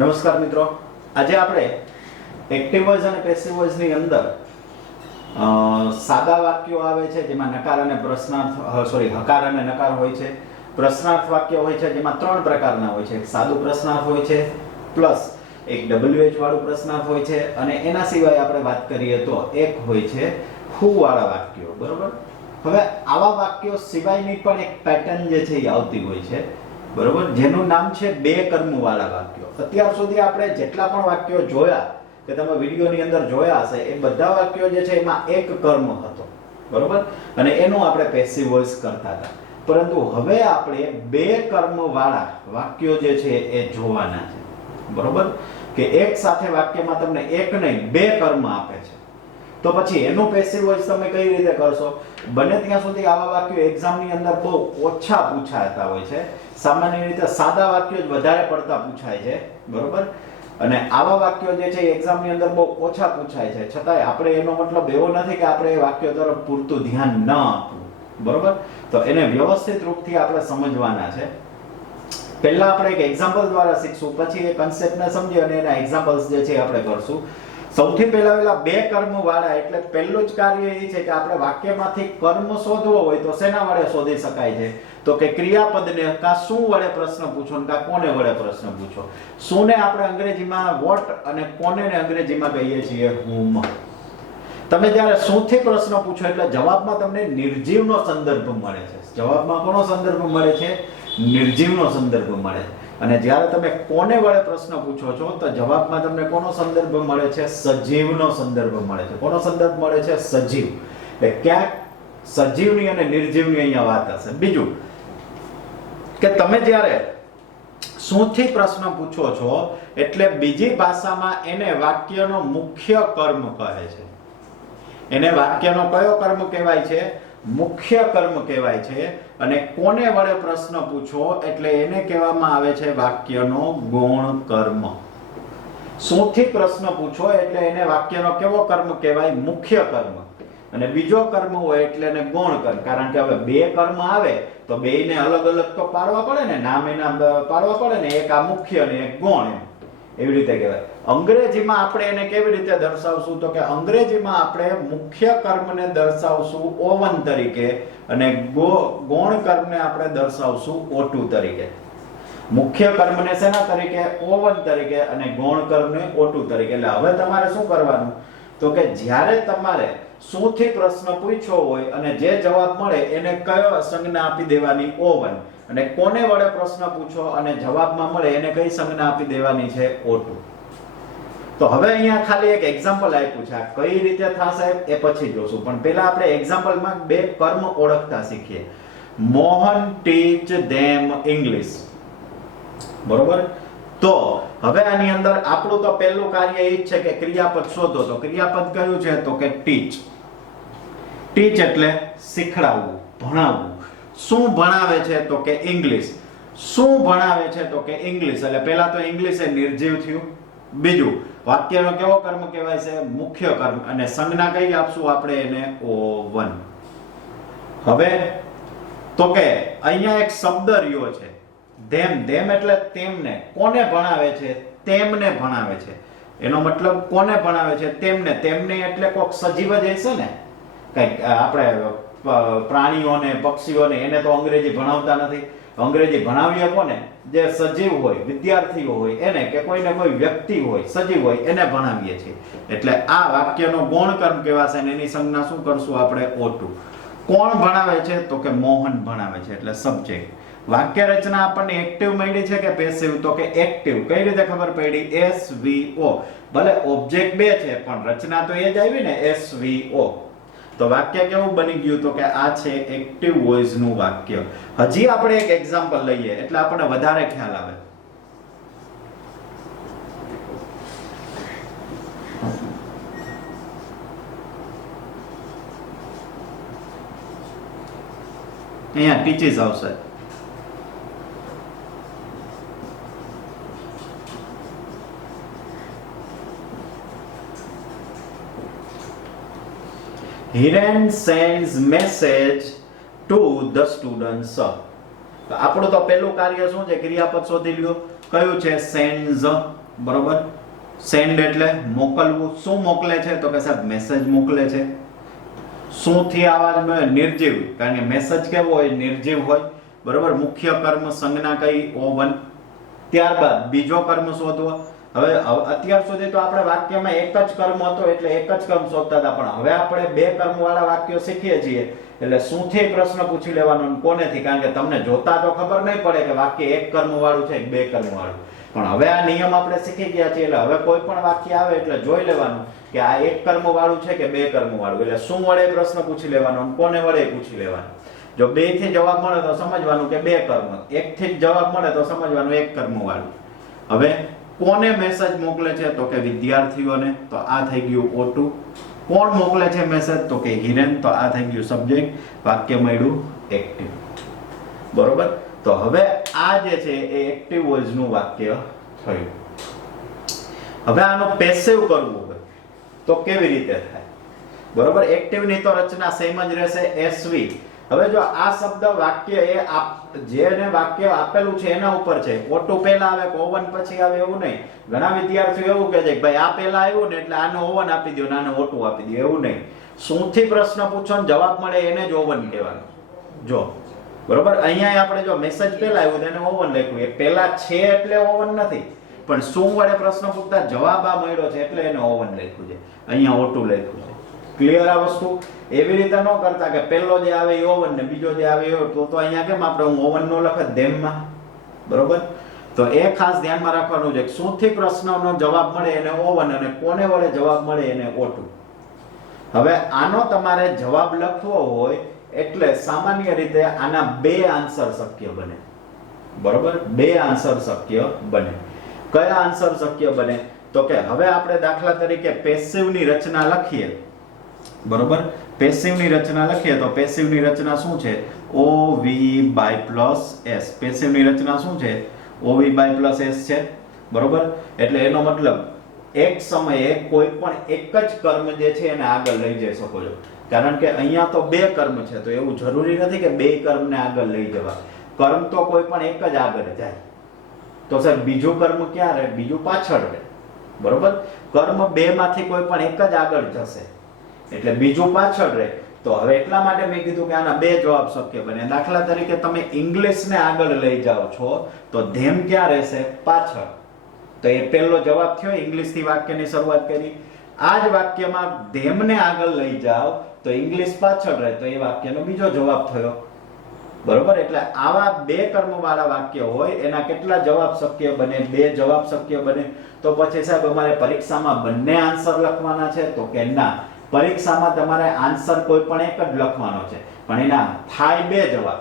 નમસ્કાર મિત્રો, આજે આપણે એક્ટિવ વોઇસ અને પેસિવ વોઇસ ની અંદર સાદા વાક્યો આવે છે જેમાં નકાર અને પ્રશ્નાર્થ હકાર અને નકાર હોય છે. પ્રશ્નાર્થ વાક્ય હોય છે જેમાં ત્રણ પ્રકારના હોય છે. એક સાદું પ્રશ્નાર્થ હોય છે, પ્લસ એક WH વાળું પ્રશ્નાર્થ હોય છે, અને એના સિવાય આપણે વાત કરીએ તો એક હોય છે who વાળા વાક્યો. બરોબર. હવે આવા વાક્યો સિવાયની પણ એક પેટર્ન જે છે એ આવતી હોય છે. બરોબર, જેનું નામ છે બે કર્મ વાળા વાક્યો. અત્યાર સુધી આપણે જેટલા પણ વાક્યો જોયા કે તમે વિડિયોની અંદર જોયા હશે એ બધા વાક્યો જે છે એમાં એક કર્મ હતો. બરોબર, અને એનું આપણે પેસિવ વોઇસ કરતા હતા. પરંતુ હવે આપણે બે કર્મ વાળા વાક્યો જે છે એ જોવાના છે. બરોબર, કે એક સાથે વાક્યમાં તમને એક નહીં બે કર્મ આપે છે. તો પછી એનું પેસિવ વોઇસ તમે કઈ રીતે કરશો? બને ત્યાં સુધી આવા વાક્યો એક્ઝામની અંદર બહુ ઓછા પૂછાતા હોય છે. સામાન્ય રીતે સાદા વાક્યો જ વધારે પડતા પૂછાય છે. બરોબર, અને આવા વાક્યો જે છે એક્ઝામની અંદર બહુ ઓછા પૂછાય છે. છતાંય આપણે એનો મતલબ એવો નથી કે આપણે એ વાક્યો તરફ પૂરતું ધ્યાન ન આપવું. બરોબર, તો એને વ્યવસ્થિત રૂપથી આપણે સમજવાના છે. પહેલા આપણે એક એક્ઝામ્પલ દ્વારા શીખશું, પછી એ કન્સેપ્ટને સમજી અને એના એક્ઝામ્પલ્સ જે છે આપણે કરશું. સૌથી પહેલા બે કર્મ વાળા એટલે પહેલું જ કાર્ય એ છે કે આપણે વાક્યમાંથી કર્મ શોધવો હોય તો શેના વડે શોધી શકાય છે? તો કે ક્રિયાપદને કા શું વડે પ્રશ્ન પૂછો ને કા કોને વડે પ્રશ્ન પૂછો. શું ને આપણે અંગ્રેજીમાં વોટ અને કોને ને અંગ્રેજીમાં કહીએ છીએ whom. તમે જ્યારે શું થી પ્રશ્ન પૂછો એટલે જવાબમાં તમને નિર્જીવનો સંદર્ભ મળે છે. જવાબમાં કોનો સંદર્ભ મળે છે? નિર્જીવનો સંદર્ભ મળે છે. અને જ્યારે તમે કોને વડે પ્રશ્ન પૂછો છો તો જવાબમાં તમને કોનો સંદર્ભ મળે છે? સજીવનો સંદર્ભ મળે છે. કોનો સંદર્ભ મળે છે? સજીવ. એટલે ક્યાંક સજીવની અને નિર્જીવની અહીંયા વાત હશે. બીજું કે તમે જ્યારે શું થી પ્રશ્ન પૂછો છો એટલે બીજી ભાષામાં એને વાક્યનો મુખ્ય કર્મ કહે છે. એને વાક્યનો કયો કર્મ કહેવાય છે? મુખ્ય કર્મ કહેવાય છે. અને કોને વડે પ્રશ્ન પૂછો એટલે એને કહેવામાં આવે છે વાક્યનો ગૌણ કર્મ. શું થી પ્રશ્ન પૂછો એટલે એને વાક્યનો કેવો કર્મ કહેવાય? મુખ્ય કર્મ. અને બીજો કર્મ હોય એટલે એને ગૌણ કર્મ. કારણ કે હવે બે કર્મ આવે તો બેયને અલગ અલગ તો પાડવા પડે ને, નામ એના પાડવા પડે ને, એક આ મુખ્ય ને એક ગૌણ. એવી રીતે કહેવાય. અંગ્રેજીમાં આપણે એને કેવી રીતે દર્શાવશું? તો કે અંગ્રેજીમાં આપણે મુખ્ય કર્મને દર્શાવશું O1 તરીકે અને ગૌણ કર્મને આપણે દર્શાવશું O2 તરીકે. મુખ્ય કર્મને શેના તરીકે? O1 તરીકે અને ગૌણ કર્મને O2 તરીકે. એટલે હવે તમારે શું કરવાનું? તો કે જ્યારે તમારે શું થી પ્રશ્ન પૂછ્યો હોય અને જે જવાબ મળે એને કયો સંજ્ઞા આપી દેવાની? O1. અને કોને વડે પ્રશ્ન પૂછો અને જવાબમાં મળે એને કઈ સંજ્ઞા આપી દેવાની છે? O2. તો હવે અહીંયા ખાલી એક એક્ઝામ્પલ આપ્યું છે. આ કઈ રીતે થશે એ પછી જોશું, પણ પહેલા આપણે એક્ઝામ્પલમાં બે કર્મ ઓળખતા શીખીએ. મોહન ટીચ ધેમ ઇંગ્લિશ. બરોબર, તો હવે આની અંદર આપણું તો પહેલું કાર્ય એ જ છે કે ક્રિયાપદ શોધો. તો ક્રિયાપદ કયું છે? તો કે ટીચ. ટીચ એટલે શીખડાવવું, ભણાવવું. શું ભણાવે છે? તો કે ઇંગ્લિશ. શું ભણાવે છે? તો કે ઇંગ્લિશ. એટલે પહેલા તો ઇંગ્લિશ એ નિર્જીવ થયું. બીજું, વાક્યનો કેવો કર્મ કહેવાય છે? મુખ્ય કર્મ. અને સંજ્ઞા કઈ આપશું આપણે? એને O1. હવે તો કે અહીંયા એક શબ્દ રહ્યો છે ધેમ. ધેમ એટલે તેમને. કોને ભણાવે છે? તેમને ભણાવે છે. એનો મતલબ કોને ભણાવે છે? તેમને. તેમને એટલે કોઈક સજીવ જ હશે ને, કઈક આપણે પ્રાણીઓને, પક્ષીઓને. એને તો અંગ્રેજી ભણાવતા નથી. અંગ્રેજી ભણાવીએ કોને? જે સજીવ હોય, વિદ્યાર્થીઓ હોય એને, કે કોઈને કોઈ વ્યક્તિ હોય, સજીવ હોય એને ભણાવીએ છીએ. એટલે આ વાક્યનો ગૌણ કર્મ કહેવાશે અને એની સંજ્ઞા શું કરશું આપણે? O2. કોણ ભણાવે છે? તો કે મોહન ભણાવે છે. એટલે સબ્જેક્ટ. વાક્ય રચના આપણને એક્ટિવ મળી છે કે પેસિવ? તો કે એક્ટિવ. કઈ રીતે ખબર પડી? SVO. ભલે ઓબ્જેક્ટ બે છે પણ રચના તો એ જ આવી ને, SVO. તો વાક્ય કેવું બની ગયું? તો કે આ છે એક્ટિવ વોઇસ નું વાક્ય. હજી આપણે એક એક્ઝામ્પલ લઈએ એટલે આપણને વધારે ખ્યાલ આવે. અહીંયા ટીચીસ આવશે. Hiren sends message to the students. તો આપણું તો પહેલું કાર્ય શું છે? ક્રિયાપદ શોધી લ્યો. કયું છે? sends. બરોબર. સેન્ડ એટલે મોકલવું. શું મોકલે છે તો કે સાહેબ મેસેજ મોકલે છે. શું થી આવા નિર્જીવ, કારણ કે મેસેજ કેવો હોય નિર્જીવ હોય, બરોબર. મુખ્ય કર્મ સંજ્ઞા કઈ O1. ત્યારબાદ બીજો કર્મ શોધવો. હવે અત્યાર સુધી તો આપણે વાક્યમાં એક જ કર્મ હતો એટલે એક જ કર્મ શોધતા હતા, પણ હવે આપણે બે કર્મ વાળા વાક્યો શીખીએ છીએ એટલે શુંથી પ્રશ્ન પૂછી લેવાનો અને કોનેથી, કારણ કે તમને જોતા તો ખબર નહીં પડે કે વાક્ય એક કર્મ વાળું છે કે બે કર્મ વાળું, પણ હવે આ નિયમ આપણે શીખી ગયા છીએ એટલે હવે કોઈ પણ વાક્ય આવે એટલે જોઈ લેવાનું કે આ એક કર્મ વાળું છે કે બે કર્મ વાળું, એટલે શું વડે પ્રશ્ન પૂછી લેવાનો અને કોને વડે પૂછી લેવાનો. જો બે થી જવાબ મળે તો સમજવાનું કે બે કર્મ, એક થી જવાબ મળે તો સમજવાનું એક કર્મ વાળું. હવે કોને મેસેજ મોકલે છે તો કે વિદ્યાર્થીઓને, તો આ થઈ ગયું O2. કોણ મોકલે છે મેસેજ તો કે હિરેન, તો આ થઈ ગયું સબ્જેક્ટ. વાક્ય મળ્યું એક્ટિવ. બરોબર. તો હવે આ જે છે એ એક્ટિવ વોઇસ નું વાક્ય થયું. હવે આનો પેસિવ કરવું હોય તો કેવી રીતે થાય? બરોબર. એક્ટિવ ની તો રચના સેમ જ રહેશે, SV. હવે જો આ શબ્દ વાક્ય એ જેને વાક્ય આપેલું છે એના ઉપર છે. O2 પહેલા આવે કે O1 પછી આવે એવું નહીં. ઘણા વિદ્યાર્થીઓ એવું કહે છે કે ભાઈ આ પહેલા આવ્યું ને એટલે આને O1 આપી દો ને આને O2 આપી દો, એવું નહીં. શુંથી પ્રશ્ન પૂછો ને જવાબ મળે એને જ O1 કહેવાનું. જો બરોબર, અહીંયા આપણે જો મેસેજ પહેલા આવ્યું તેને O1 લખ્યું, એ પહેલા છે એટલે O1 નથી, પણ શું વડે પ્રશ્ન પૂછતા જવાબ આ મળ્યો છે એટલે એને O1 લખ્યું છે, અહીંયા O2 લખ્યું છે. ક્લિયર આ વસ્તુ? એવી રીતે ન કરતા કે પહેલો જે આવે એ O1 ને બીજો જે આવે એ તો અહીંયા કેમ આપણે હું O1 નો લખત ધેમમાં. બરોબર. તો એ ખાસ ધ્યાનમાં રાખવાનું છે કે શુંથી પ્રશ્નનો જવાબ મળે એને O1 અને કોને વડે જવાબ મળે એને O2. હવે આનો તમારે જવાબ લખવો હોય એટલે સામાન્ય રીતે આના બે આન્સર શક્ય બને. બરોબર. બે આન્સર શક્ય બને. કયા આન્સર શક્ય બને તો કે હવે આપણે દાખલા તરીકે પેસિવ ની રચના લખીએ. બરોબર. પેસિવ ની રચના લખીએ તો પેસિવ ની રચના શું છે? OV by plus S. Passive ની રચના શું છે? OV by plus S છે. બરોબર. એટલે એનો મતલબ એક સમયે કોઈ પણ એક જ કર્મ જે છે એને આગળ લઈ જઈ શકો છો, કારણ કે અહીંયા તો બે કર્મ છે તો એવું જરૂરી નથી કે બે કર્મને આગળ લઈ જવા. કર્મ તો કોઈ પણ એક જ આગળ જાય તો સાહેબ બીજું કર્મ ક્યાં રહે? બીજું પાછળ રહે. બરોબર. કર્મ બે માંથી કોઈ પણ એક જ આગળ જશે એટલે બીજું પાછળ રહે. તો હવે એટલા માટે મેં કીધું કે આના બે જવાબ શક્ય બને. દાખલા તરીકે તમે ઇંગ્લિશને આગળ લઈ જાઓ છો તો ધેમ ક્યાં રહેશે? પાછળ. તો એ પહેલો જવાબ થયો, ઇંગ્લિશ થી વાક્યની શરૂઆત કરી. આ જ વાક્યમાં ધેમને આગળ લઈ જાઓ તો ઇંગ્લિશ પાછળ રહે, તો એ વાક્યનો બીજો જવાબ થયો. બરોબર. એટલે આવા બે કર્મ વાળા વાક્ય હોય એના કેટલા જવાબ શક્ય બને? બે જવાબ શક્ય બને. તો પછી સાહેબ અમારે પરીક્ષામાં બંને આન્સર લખવાના છે તો કે ના, પરીક્ષામાં તમારે આન્સર કોઈ પણ એક જ લખવાનો છે, પણ એના થાય બે જવાબ.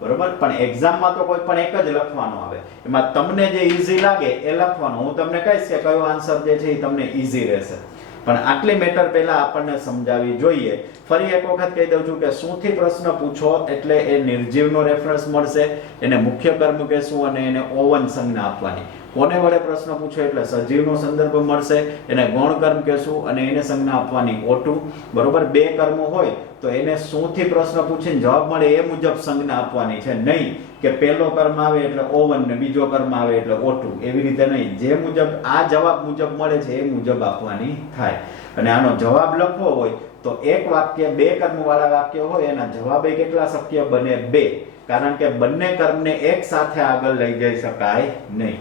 બરોબર. પણ એક્ઝામમાં તો કોઈ પણ એક જ લખવાનો આવે, એમાં તમને જે ઈઝી લાગે એ લખવાનું. હું તમને કહીશ કે કયો આન્સર જે છે એ તમને ઈઝી રહેશે, પણ આટલી મેટર પહેલા આપણને સમજાવવી જોઈએ. ફરી એક વખત કહી દઉં છું કે શુંથી પ્રશ્ન પૂછો એટલે એ નિર્જીવનો રેફરન્સ મળશે, એને મુખ્ય કર્મ કહેશું અને એને O1 સંજ્ઞા આપવાની. કોને વડે પ્રશ્ન પૂછો એટલે સજીવનો સંદર્ભ મળશે, એને ગૌણ કર્મ કહેશું અને એને સંજ્ઞા આપવાની O2. બરોબર. બે કર્મો હોય તો એને શુંથી પ્રશ્ન પૂછીને જવાબ મળે એ મુજબ સંજ્ઞા આપવાની છે, નહીં કે પહેલો કર્મ આવે એટલે O1 ને બીજો કર્મ આવે એટલે O2, એવી રીતે નહીં. જે મુજબ આ જવાબ મુજબ મળે છે એ મુજબ આપવાની થાય. અને આનો જવાબ લખવો હોય તો એક વાક્ય બે કર્મ વાળા વાક્ય હોય એના જવાબે કેટલા શક્ય બને? બે. કારણ કે બંને કર્મને એક સાથે આગળ લઈ જઈ શકાય નહીં.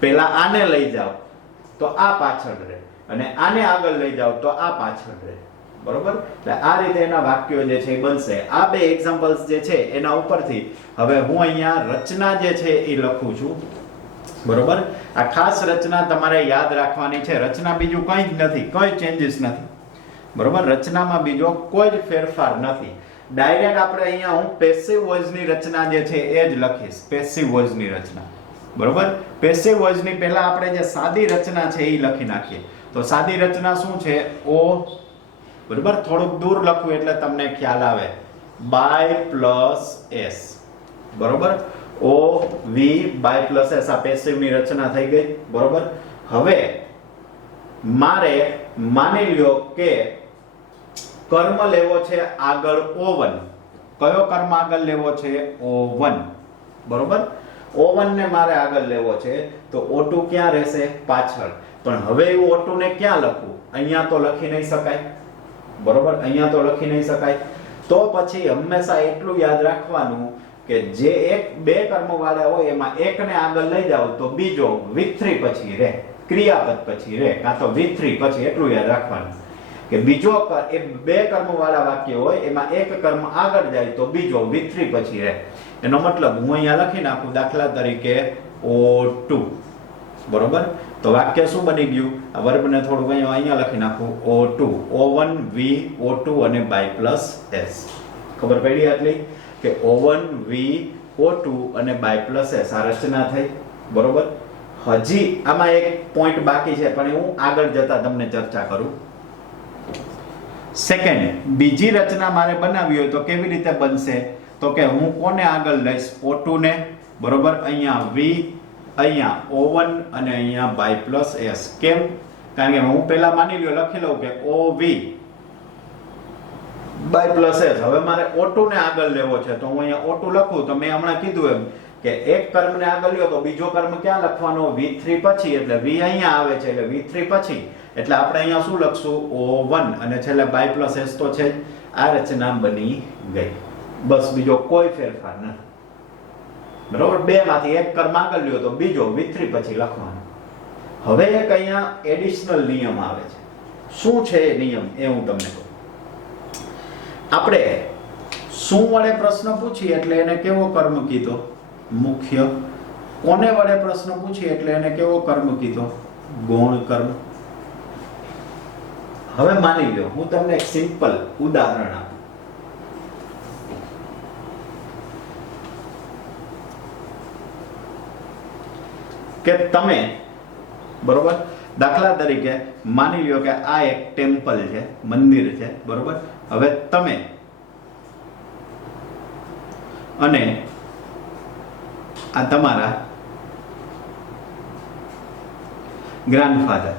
પહેલા આને લઈ જાઓ તો આ પાછળ રહે અને આને આગળ લઈ જાઓ તો આ પાછળ રહે. બરોબર. એટલે આ રીતે એના વાક્યો જે છે એ બનશે. આ બે એક્ઝામ્પલ્સ જે છે એના ઉપરથી હવે હું અહીંયા રચના જે છે એ લખું છું. બરોબર. આ ખાસ રચના તમારે યાદ રાખવાની છે. રચના બીજું કંઈ જ નથી, કોઈ ચેન્જીસ નથી. બરોબર. રચનામાં બીજો કોઈ જ ફેરફાર નથી. ડાયરેક્ટ આપણે અહીંયા હું પેસિવ વોઇસ ની રચના જે છે એ જ લખીશ, પેસિવ વોઇસ ની રચના. બરોબર. પેસિવ વોઇસ ની પહેલા આપણે જે સાદી રચના છે એ લખી નાખીએ. તો સાદી રચના શું છે? O. બરોબર. થોડુંક દૂર લખવું એટલે તમને ખ્યાલ આવે. by plus s. બરોબર. OV by plus s. આ પેસિવ ની રચના થઈ ગઈ. બરોબર. હવે મારે માની લ્યો કે કર્મ લેવો છે આગળ O1. કયો કર્મ આગળ લેવો છે? O1. બરોબર. O1 ને મારે આગળ લેવો છે તો O2 ક્યાં રહેશે? પાછળ. પણ હવે હું O2 ને ક્યાં લખું? અહીંયા તો લખી નહીં શકાય, બરોબર? અહીંયા તો લખી નહીં શકાય. તો પછી હંમેશા એટલું યાદ રાખવાનું કે જે બે કર્મ વાળા હોય એમાં એકને આગળ લઈ જાવ તો બીજો V3 પછી રહે, ક્રિયાપદ પછી રહે, કાં તો V3 પછી. એટલું યાદ રાખવાનું કે બીજો એ બે કર્મ વાળા વાક્ય હોય એમાં એક કર્મ આગળ જાય તો બીજો V3 પછી રહે. એનો મતલબ હું અહીંયા લખી નાખું દાખલા તરીકે O2, બરોબર? તો વાક્ય શું બની ગયું? આ વર્બને થોડું અહીંયા લખી નાખું O2, O1 V O2 અને by plus s. ખબર પડી આટલી કે O1 V O2 અને by plus s આ રચના થઈ, બરોબર? હજી આમાં એક પોઈન્ટ બાકી છે પણ હું આગળ જતા તમને ચર્ચા કરું. સેકન્ડ, બીજી રચના મારે બનાવવી હોય તો કેવી રીતે બનશે? તો કે હું કોને આગળ લઈશ? O2 ને, બરોબર? અહીંયા V, અહીંયા O1 અને અહીંયા by plus s. કેમ? કારણ કે હું પહેલા માની લ્યો લખી લઉં કે OV by plus s. હવે મારે O2 ને આગળ લેવો છે તો હું અહીંયા O2 લખું તો મેં હમણાં કીધું એમ કે એક કર્મને આગળ લ્યો તો બીજો કર્મ ક્યાં લખવાનો? V3 પછી. એટલે V અહીંયા આવે છે એટલે V3 પછી. એટલે આપણે અહીંયા શું લખશું? O1 અને છેલ્લે by plus s તો છે જ. આ રચના બની ગઈ. બસ બીજો કોઈ ફેરફાર નથી, બરોબર? બે માંથી એક કર્મ આગળ લ્યો તો બીજો V3 પછી લખવાનો. હવે એક અહીંયા એડિશનલ નિયમ આવે છે. શું છે એ નિયમ એ હું તમને કહું. આપણે શું વડે પ્રશ્ન પૂછીએ એટલે એને કેવો કર્મ કીધો? મુખ્ય. કોને વડે પ્રશ્ન પૂછીએ એટલે એને કેવો કર્મ કીધો? ગૌણ કર્મ. હવે માની લો હું તમને એક સિમ્પલ ઉદાહરણ આપું કે તમે, બરોબર, દાખલા તરીકે માની લ્યો કે આ એક ટેમ્પલ છે, મંદિર છે, બરોબર? હવે તમે અને આ તમારા ગ્રાન્ડફાધર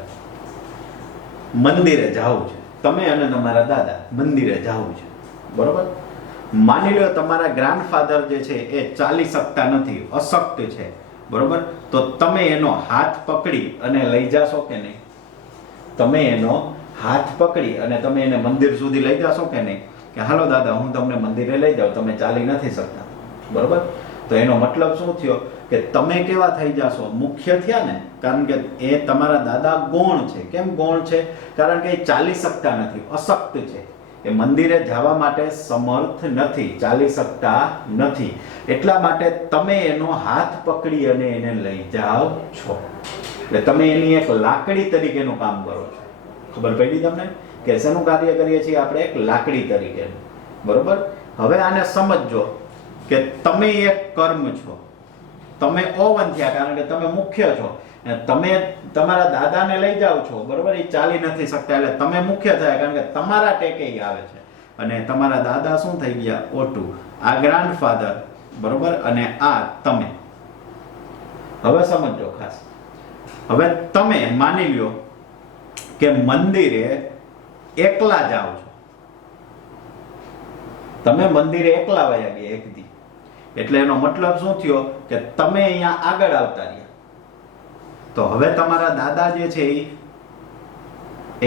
મંદિરે જાવ છે. તમે અને તમારા દાદા મંદિરે જાવ છે, બરોબર? માની લો તમારા ગ્રાન્ડફાધર જે છે એ ચાલી શકતા નથી, અશક્ત છે, બરોબર? તો તમે એનો હાથ પકડી અને લઈ જાશો કે નહીં? તમે એનો હાથ પકડી અને તમે એને મંદિર સુધી લઈ જાશો કે નહીં? કે હાલો દાદા હું તમને મંદિરે લઈ જાઉં, તમે ચાલી નથી શકતા, બરોબર? તો એનો મતલબ શું થયો કે તમે કેવા થઈ જાશો? મુખ્ય થયા ને. કારણ કે એ તમારા દાદા ગૌણ છે. કેમ ગૌણ છે? કારણ કે એ ચાલી શકતા નથી, અશક્ત છે. એ મંદિરે જવા માટે સમર્થ નથી, ચાલી શકતા નથી. એટલા માટે તમે એનો હાથ પકડી અને એને લઈ જાઓ છો. એટલે તમે એની એક લાકડી તરીકેનું કામ કરો છો. ખબર પડી તમને કે શેનું કાર્ય કરીએ છીએ આપણે? એક લાકડી તરીકેનું, બરોબર? હવે આને સમજો કે તમે એક કર્મ છો. તમે O1 થયા કારણ કે તમે મુખ્ય છો. તમે તમારા દાદાને લઈ જાઓ છો, બરોબર? એ ચાલી નથી શકતા એટલે તમે મુખ્ય થયા કારણ કે તમારા ટેકે આવે છે. અને તમારા દાદા શું થઈ ગયા? O2. આ ગ્રાન્ડફાધર, બરોબર? અને આ તમે. હવે સમજો ખાસ. હવે તમે માની લ્યો કે મંદિરે એકલા જાઓ છો. તમે મંદિરે એકલા વયા ગયા એક દી. એટલે એનો મતલબ શું થયો કે તમે અહીંયા આગળ આવતા રહ્યા. તો હવે તમારા દાદા જે છે એ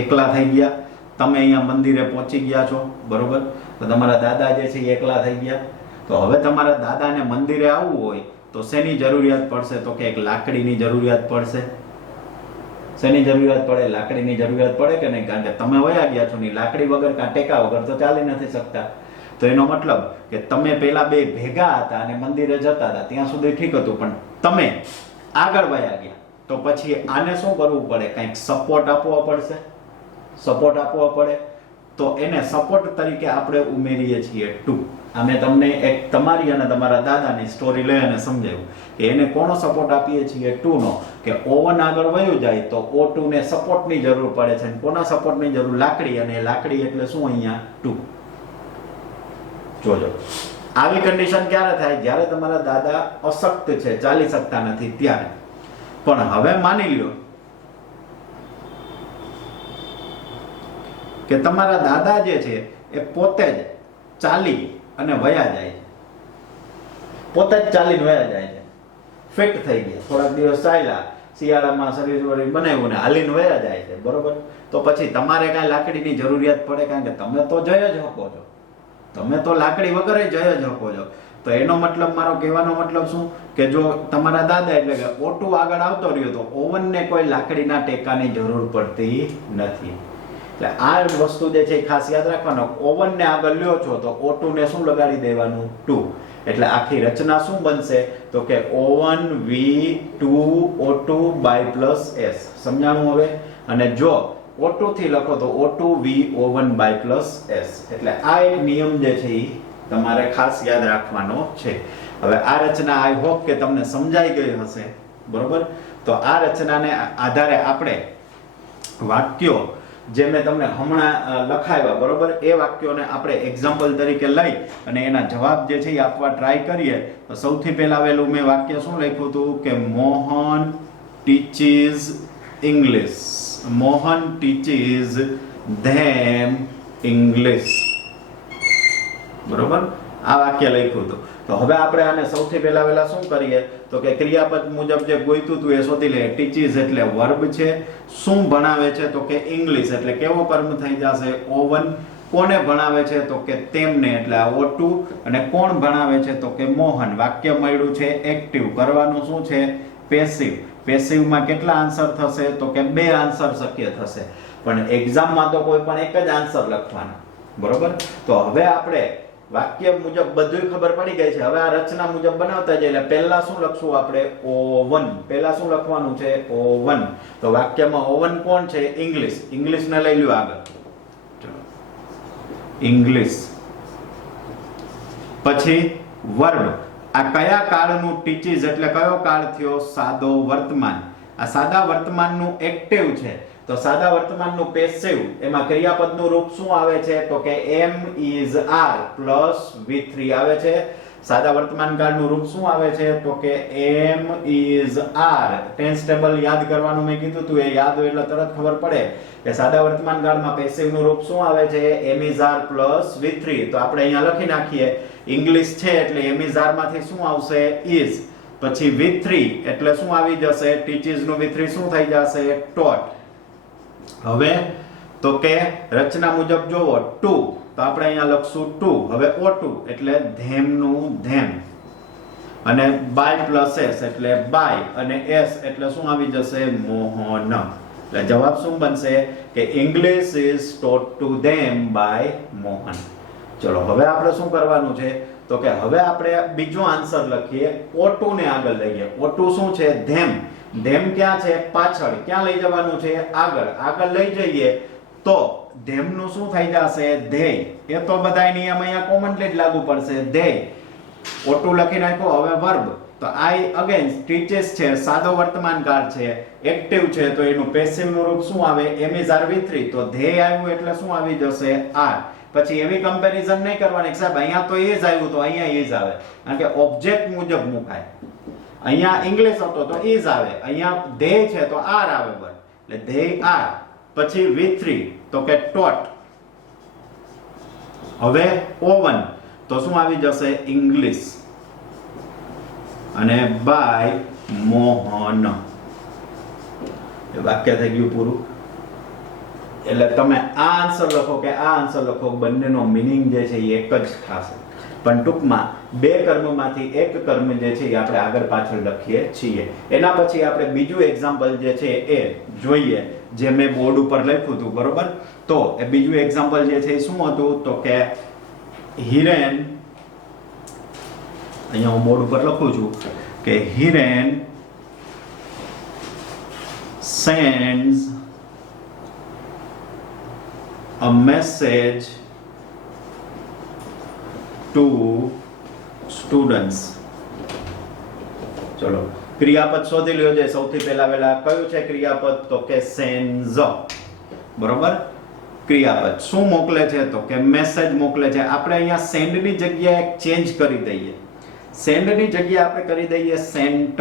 એકલા થઈ ગયા. તમે અહીંયા મંદિરે પહોંચી ગયા છો, બરોબર? તો તમારા દાદા જે છે એ એકલા થઈ ગયા. તો હવે તમારા દાદાને મંદિરે આવવું હોય તો શેની જરૂરિયાત પડશે? તો કે એક લાકડીની જરૂરિયાત પડશે. શેની જરૂરિયાત પડે? લાકડીની જરૂરિયાત પડે કે નહીં? કારણ કે તમે વયા ગયા છો ને લાકડી વગર કાં ટેકા વગર તો ચાલી નથી શકતા. તો એનો મતલબ કે તમે પેલા બે ભેગા હતા અને મંદિરે જતા હતા ત્યાં સુધી ઠીક હતું, પણ તમે આગળ વયા ગયા તો પછી આને શું કરવું પડે? કંઈક સપોર્ટ આપવો પડશે. સપોર્ટ આપવો પડે તો એને સપોર્ટ તરીકે આપણે ઉમેરીએ છીએ 2. આ મેં તમને એક તમારી અને તમારા દાદાની સ્ટોરી લઈ અને સમજાવ્યું કે એને કોનો સપોર્ટ આપીએ છીએ? 2 નો. કે O1 આગળ વયું જાય તો O2 ને સપોર્ટની જરૂર પડે છે. કોના સપોર્ટની જરૂર? લાકડી. અને લાકડી એટલે શું? અહીંયા 2. જોજો આવી કન્ડિશન ક્યારે થાય? જ્યારે તમારા દાદા અશક્ત છે, ચાલી શકતા નથી ત્યારે. પણ હવે માની લો કે તમારા દાદા જે છે એ પોતે જ ચાલી અને વયા જાય છે. પોતે જ ચાલીને વયા જાય છે. ફિટ થઈ ગયા, થોડાક દિવસ ચાલ્યા, શિયાળામાં શરીર વળી બનાવ્યું ને હાલીને વયા જાય છે, બરોબર. તો પછી તમારે કાંઈ લાકડીની જરૂરિયાત પડે, કારણ કે તમે તો જઈ જ શકો છો, તમે તો લાકડી વગર જઈ જ શકો છો. તો એનો મતલબ, મારો કહેવાનો મતલબ શું કે જો તમારા દાદા એટલે કે O2 આગળ આવતો રહ્યો તો ઓવનને કોઈ લાકડીના ટેકાની જરૂર પડતી નથી. એટલે આ વસ્તુ જે છે એ ખાસ યાદ રાખવાનો. ઓવનને આગળ લ્યો છો તો O2 ને શું લગાડી દેવાનું? 2. એટલે આખી રચના શું બનશે તો કે O1 V2O2 by plus S. સમજાણું હવે? અને જો O2 થી લખો તો O2 VO1 by plus S. એટલે આ એક નિયમ જે છે એ તમારે ખાસ યાદ રાખવાનો છે. હવે આ રચના આઈ હોપ કે તમને સમજાઈ ગઈ હશે, બરોબર. તો આ રચનાને આધારે આપણે વાક્યો જે મેં તમને હમણાં લખાવ્યા, બરોબર, એ વાક્યોને આપણે એક્ઝામ્પલ તરીકે લઈ અને એના જવાબ જે છે એ આપવા ટ્રાય કરીએ. તો સૌથી પહેલા આવેલું મેં વાક્ય શું લખ્યું હતું કે Mohan teaches English. Mohan teaches them English, બરોબર. આ વાક્ય લખ્યું હતું. તો હવે આપણે આને સૌથી પહેલા શું કરીએ તો કે ક્રિયાપદ મુજબ જે ગોઈતું હતું એ શોધી લઈએ. ટીચીસ એટલે વર્બ છે. શું ભણાવે છે તો કે ઇંગ્લિશ, એટલે કેવો કર્મ થઈ જશે? O1. કોને ભણાવે છે તો કે તેમને, એટલે આ O2. અને કોણ ભણાવે છે તો કે મોહન. વાક્ય મળ્યું છે એક્ટિવ, કરવાનું શું છે? પેસિવ. પેસિવમાં કેટલા આન્સર થશે તો કે 2 આન્સર શક્ય થશે, પણ એક્ઝામમાં તો કોઈ પણ એક જ આન્સર લખવાનો, બરોબર. તો હવે આપણે વાક્ય મુજબ બધું ખબર પડી ગઈ છે. હવે આ રચના મુજબ બનાવતા જઈએ. એટલે પહેલા શું લખશું આપણે? O1. પહેલા શું લખવાનું છે? O1. તો વાક્યમાં O1 કોણ છે? ઇંગ્લિશ. ઇંગ્લિશ ને લઈ લ્યો આગળ. ઇંગ્લિશ. પછી વર્બ. આ કયા કાળનું ટીચીસ એટલે કયો કાળ થયો? સાદો વર્તમાન. આ સાદા વર્તમાનનું એક્ટિવ છે. તો સાદા વર્તમાનનું પેસિવ, એમાં ક્રિયાપદનું રૂપ શું આવે છે તો કે am is are plus v3 આવે છે. સાદા વર્તમાન કાળનું રૂપ શું આવે છે તો કે am is are. Tense table યાદ કરવાનું મેં કીધું તું, એ યાદ હોય એટલે તરત ખબર પડે કે સાદા વર્તમાન કાળમાં પેસિવનું રૂપ શું આવે છે? am is are plus v3. તો આપણે અહીંયા લખી નાખીએ ઇંગ્લિશ છે એટલે am is are માંથી શું આવશે? is. પછી v3 એટલે શું આવી જશે? teaches નું v3 શું થઈ જશે? taught. હવે તો કે રચના મુજબ જોવો 2, તો આપણે અહીંયા લખશું 2. હવે O2 એટલે ધેમ નું ધેમ, અને by plus s એટલે by, અને s એટલે શું આવી જશે? મોહન. એટલે જવાબ શું બનશે કે English is taught to them by Mohan. ચલો હવે આપણે શું કરવાનું છે તો કે હવે આપણે બીજો આન્સર લખીએ. O2 ને આગળ લઈએ. O2 શું છે? ધેમ. ધેમ ક્યાં છે? પાછળ. ક્યાં લઈ જવાનું છે? આગળ. આગળ લઈ જઈએ તો ધેમ નું શું થઈ જશે? ધેય. એ તો બધાય નિયમ અહીંયા કોમનલી જ લાગુ પડશે. ધેય. O2 લખી નાખ્યો. હવે વર્બ. તો I અગેન ટીચેસ છે, સાદો વર્તમાન કાળ છે, એક્ટિવ છે, તો એનું પેસિવ નું રૂપ શું આવે? am is are v3. તો ધેય આવ્યું એટલે શું આવી જશે? are. પછી એવી કમ્પેરિઝન નહીં કરવાની સાહેબ અહીંયા તો is આવ્યું તો અહીંયા is આવે, કારણ કે ઓબ્જેક્ટ મુજબ મુકાય. અહીંયા ઇંગ્લિશ હતો તો is આવે, અહીંયા they છે તો are આવે, બરાબર. એટલે they are. પછી v3 તો કે taught. હવે O1 તો શું આવી જશે? ઇંગ્લિશ, અને by મોહન. એ વાક્ય થઈ ગયું પૂરું. એટલે તમે આ આન્સર લખો કે આ આન્સર લખો, બંનેનો મીનિંગ જે છે એ એક જ થશે, પણ ટૂંકમાં 2 કર્મમાંથી એક કર્મ જે છે એ આપણે આગળ પાછળ લખીએ છીએ. એના પછી આપણે બીજું એક્ઝામ્પલ જે છે એ જોઈએ, જે મેં બોર્ડ ઉપર લખ્યું હતું, બરોબર. તો એ બીજું એક્ઝામ્પલ જે છે એ શું હતું તો કે હિરેન, અહીંયા હું બોર્ડ ઉપર લખું છું કે Hiren sends a message to students. ચલો ક્રિયાપદ શોધી લ્યો. છે સૌથી પહેલા કયું છે ક્રિયાપદ તો કે sends, બરોબર. ક્રિયાપદ શું મોકલે છે તો કે મેસેજ મોકલે છે. આપણે અહીંયા send ની જગ્યાએ ચેન્જ કરી દઈએ. send ની જગ્યાએ આપણે કરી દઈએ sent,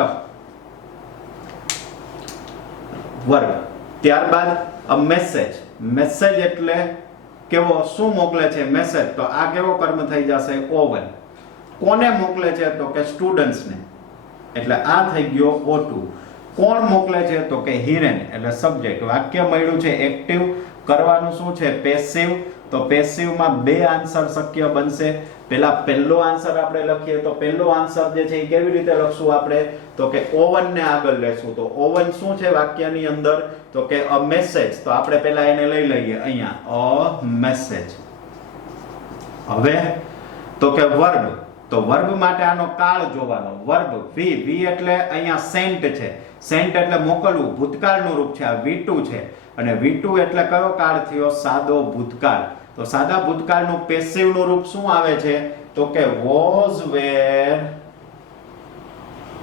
વર્બ. ત્યારબાદ a message. મેસેજ એટલે કેવો? શું મોકલે છે? મેસેજ. તો આ કેવો કર્મ થઈ જશે? O1. કોને મોકલે છે તો કે સ્ટુડન્ટ્સ ને. એટલે આ થઈ ગયો O2. કોણ મોકલે છે તો કે હિરેન એટલે સબ્જેક્ટ. વાક્ય મળ્યું છે એક્ટિવ, કરવાનું શું છે પેસિવ. તો પેસિવમાં બે આન્સર શક્ય બનશે. પહેલો આન્સર આપણે લખીએ તો પહેલો આન્સર જે છે એ કેવી રીતે લખશું આપણે તો કે O1 ને આગળ લેશું. તો O1 શું છે વાક્યની અંદર તો કે અ મેસેજ. તો આપણે પહેલા એને લઈ લઈએ અહીંયા અ મેસેજ. હવે તો કે વર્બ. તો વર્બ માટે આનો કાળ જોવાનો. વર્બ V એટલે અહીંયા સેન્ટ છે. સેન્ટ એટલે મોકલવું, ભૂતકાળનું રૂપ છે. આ V2 છે અને V2 એટલે કયો કાળ થયો સાદો ભૂતકાળ. તો સાદા ભૂતકાળનું પેસિવનું રૂપ શું આવે છે તો કે was were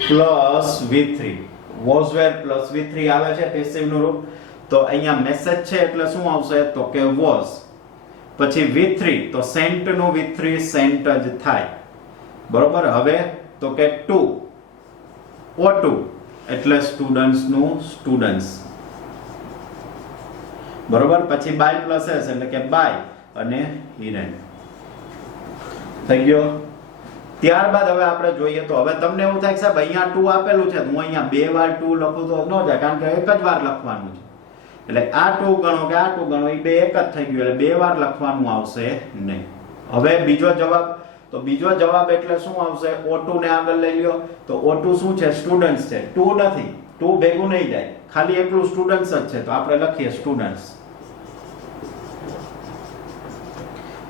plus V3. was were plus V3 આવે છે પેસિવનું રૂપ. તો અહીંયા મેસેજ છે એટલે શું આવશે તો કે was. પછી V3 તો sent નું V3 sent જ થાય. બરોબર. હવે તો કે to O2 એટલે સ્ટુડન્ટ્સ નું સ્ટુડન્ટ્સ. બરોબર. પછી by plus s એટલે કે by અને હિરેન થઈ ગયો. ત્યારબાદ હવે આપણે જોઈએ તો હવે તમને એવું થાય કે સાહેબ અહીંયા 2 આપેલું છે હું અહીંયા બે વાર 2 લખું તો ન જાય કારણ કે એક જ વાર લખવાનું છે. એટલે આ 2 ગણો કે આ 2 ગણો એ બે એક જ થઈ ગયું એટલે બે વાર લખવાનું આવશે નહીં. હવે બીજો જવાબ. તો બીજો જવાબ એટલે શું આવશે O2 ને આગળ લઈ લ્યો. તો O2 શું છે સ્ટુડન્ટ્સ છે. 2 નથી, 2 ભેગું નહીં જાય, ખાલી એકલું સ્ટુડન્ટ્સ જ છે. તો આપણે લખીએ સ્ટુડન્ટ્સ.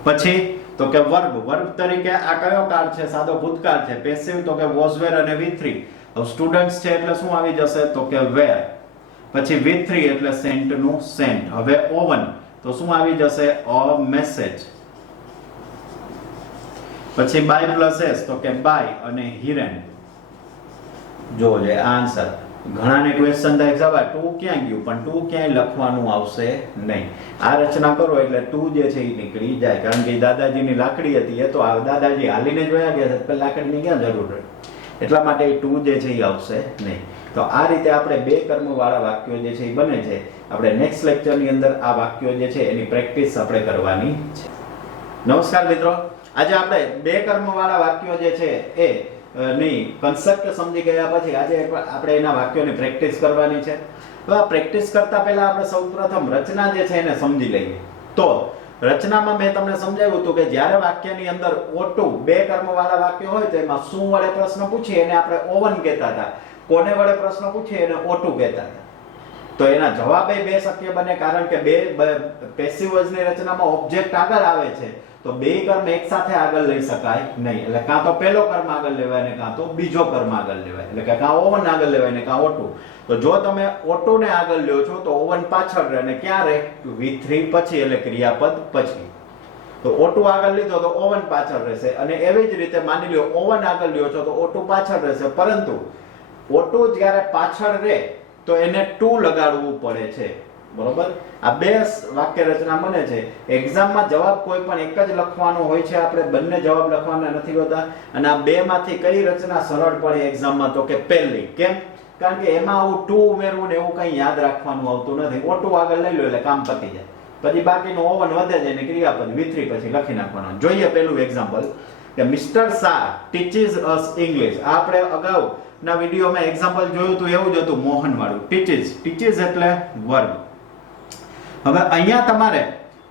પછી તો કે વર્બ. વર્બ તરીકે આ કયો કાળ છે સાદો ભૂતકાળ છે. પેસિવ તો કે was were અને V3. હવે સ્ટુડન્ટ્સ છે એટલે શું આવી જશે તો કે were. પછી V3 એટલે sent નું sent. હવે O1 તો શું આવી જશે a message. પછી by plus s તો કે by અને હિરેન. જો લે આન્સર. ઘણાને ક્વેશ્ચન થાય સાહેબ 2 ક્યાં ગયું પણ 2 ક્યાંય લખવાનું આવશે નહીં. આ રચના કરો એટલે 2 જે છે એ નીકળી જાય કારણ કે દાદાજીની લાકડી હતી એ તો દાદાજી હાલીને જ વયા ગયા છે લાકડીની ક્યાં જરૂર રહે. એટલા માટે 2 જે છે એ આવશે નહીં. તો આ રીતે આપણે બે કર્મ વાળા વાક્યો જે છે એ બને છે. આપણે નેક્સ્ટ લેક્ચરની અંદર આ વાક્યો જે છે એની પ્રેક્ટિસ આપણે કરવાની છે. નમસ્કાર મિત્રો. આજે આપણે બે કર્મ વાળા વાક્યો જે છે એ ની કન્સેપ્ટ સમજી ગયા પછી આજે આપણે એના વાક્યોની પ્રેક્ટિસ કરવાની છે. તો આ પ્રેક્ટિસ કરતા પહેલા આપણે સૌપ્રથમ રચના જે છે એને સમજી લઈએ. તો રચનામાં મેં તમને સમજાવ્યું હતું કે જ્યારે વાક્યની અંદર O2 બે કર્મ વાળા વાક્ય હોય તો એમાં શું વડે પ્રશ્ન પૂછીએ એને આપણે O1 કહેતા હતા. કોને વડે પ્રશ્ન પૂછીએ એને O2 કહેતા હતા. તો એના જવાબ બે શક્ય બને કારણ કે બે પેસિવ વોઇસની રચનામાં ઓબ્જેક્ટ આગળ આવે છે. તો બે કર્મ એક સાથે આગળ લઈ શકાય નહીં. એટલે કાં તો પહેલો કર્મ આગળ લેવાય ને કાં તો બીજો કર્મ આગળ લેવાય. એટલે કે કાં O1 આગળ લેવાય ને કાં O2. તો જો તમે O2 ને આગળ લ્યો છો તો O1 પાછળ રહે અને ક્યાં રહે V3 પછી એટલે ક્રિયાપદ પછી. તો O2 આગળ લીધો તો O1 પાછળ રહેશે અને એવી જ રીતે માની લ્યો O1 આગળ લ્યો છો તો O2 પાછળ રહેશે. પરંતુ O2 જ્યારે પાછળ રહે તો એને 2 લગાડવું પડે છે. બરોબર. આ બે વાક્ય રચના બને છે. એક્ઝામમાં જવાબ કોઈ પણ એક જ લખવાનો હોય છે. આપણે બંને જવાબ લખવાના નથી હોતા. અને આ બે માંથી કઈ રચના સરળ પડે એક્ઝામમાં તો કે પહેલી. કેમ? કારણ કે એમાં આવું 2 ઉમેરવું ને એવું કઈ યાદ રાખવાનું આવતું નથી. O2 આગળ લઈ લો એટલે કામ પતી જાય. પછી બાકીનો O1 વધે છે ને ક્રિયાપદ V3 પછી લખી નાખવાનું. જોઈએ પહેલું એક્ઝામ્પલ કે mister Shah teaches us English. આપણે અગાઉ ના વિડિયોમાં એક્ઝામ્પલ જોયું હતું એવું જ હતું મોહન વાળું. ટીચીસ એટલે વર્બ. હવે અહીંયા તમારે